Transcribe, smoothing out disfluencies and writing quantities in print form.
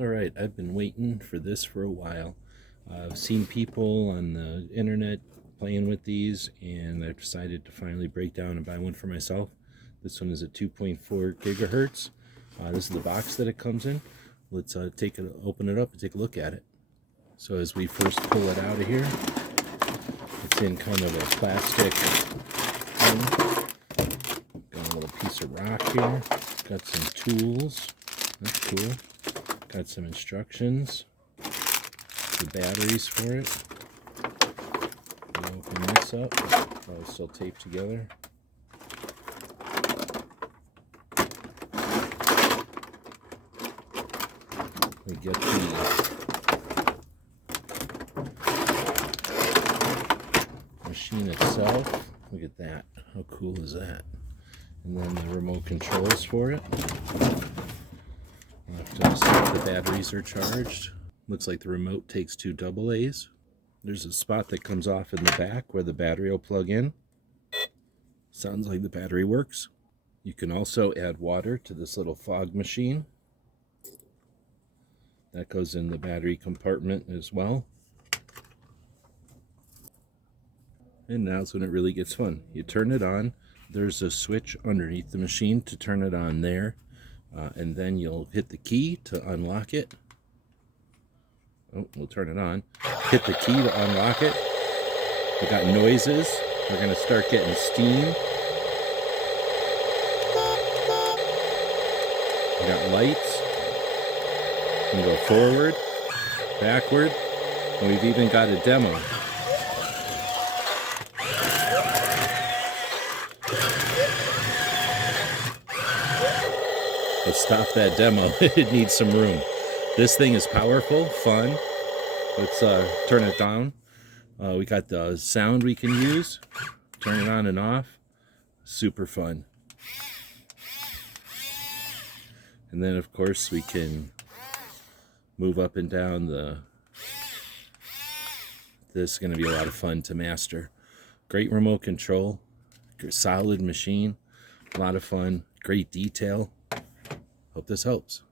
Alright, I've been waiting for this for a while. I've seen people on the internet playing with these, and I've decided to finally break down and buy one for myself. This one is a 2.4 gigahertz. This is the box that it comes in. Let's open it up and take a look at it. So as we first pull it out of here, it's in kind of a plastic thing. Got a little piece of rock here. Got some tools. That's cool. Got some instructions. The batteries for it. We'll open this up. Probably still taped together. We get the machine itself. Look at that. How cool is that? And then the remote controls for it. We'll have to see if the batteries are charged. Looks like the remote takes two AA's. There's a spot that comes off in the back where the battery will plug in. Sounds like the battery works. You can also add water to this little fog machine. That goes in the battery compartment as well. And now's when it really gets fun. You turn it on. There's a switch underneath the machine to turn it on there. And then you'll hit the key to unlock it. Oh, we'll turn it on. Hit the key to unlock it. We got noises. We're going to start getting steam. We got lights. We can go forward, backward, and we've even got a demo. Let's stop that demo. It needs some room. This thing is powerful, fun. Let's turn it down. We got the sound we can use. Turn it on and off. Super fun. And then, of course, we can move up and down This is going to be a lot of fun to master. Great remote control. Solid machine. A lot of fun. Great detail. Hope this helps.